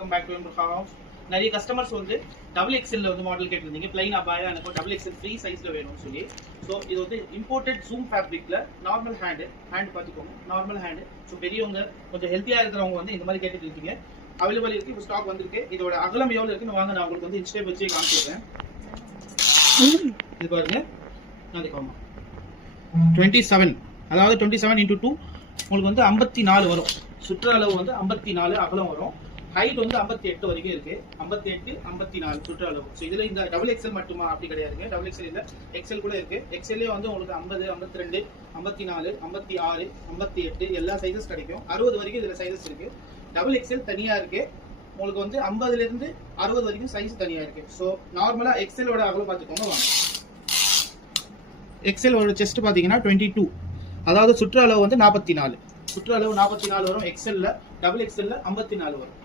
Welcome back to your house. நிறைய customers வந்து double எக்ஸ்எல்ல வந்து மாடல் கேட்டிருந்தீங்க. பிளைன் அபாயா எனக்கு டபுள் எக்ஸ்எல் ஃப்ரீ சைஸ்ல வேணும்னு சொல்லி. ஸோ இது வந்து இம்போர்ட்டட் ஜூம் ஃபேப்ரிக்ல நார்மல் ஹேண்ட் பார்த்துக்கோங்க, நார்மல் ஹேண்ட். ஸோ பெரியவங்க கொஞ்சம் ஹெல்த்தியா இருக்கிறவங்க வந்து இந்த மாதிரி கேட்டுட்டு இருக்கீங்க. அவைலபிள் இருக்கு, இப்போ ஸ்டாக் வந்திருக்கு. இதோட அகலம் எவ்வளவு இருக்குன்னு வாங்க நான் உங்களுக்கு வந்து இன்ஸ்டே வச்சு காமிச்சிடுறேன். இது பாருங்க, நான் காமா 27, அதாவது 27 × 2 உங்களுக்கு வந்து 54 வரும். சுற்ற அளவு வந்து 54 அகலம் வரும். ஹைட் வந்து 58 வரைக்கும் இருக்கு. 58, 54 சுற்ற அளவு. ஸோ இதுல இந்த டபுள் எக்ஸ்எல் மட்டுமா அப்படி கிடையாதுங்க. டபுள் எக்ஸ்எல் இல்ல, எக்ஸ்எல் கூட இருக்கு. எக்ஸ்எல்லே வந்து உங்களுக்கு 50, 52, 54, 56, 58 எல்லா சைஸஸ் கிடைக்கும். 60 வரைக்கும் இதுல சைஸஸ் இருக்கு. டபுள் எக்ஸ்எல் தனியா இருக்கு. உங்களுக்கு வந்து 50ல இருந்து 60 வரைக்கும் சைஸ் தனியா இருக்கு. ஸோ நார்மலா எக்ஸ்எலோட அகலம் பார்த்துக்கோங்க வாங்க. எக்ஸ்எலோட செஸ்ட் பாத்தீங்கன்னா 22, அதாவது சுற்ற அளவு வந்து 44. சுற்ற அளவு 44 வரும் எக்ஸ்எல்ல. டபுள் எக்ஸ்எல்ல 54 வரும்.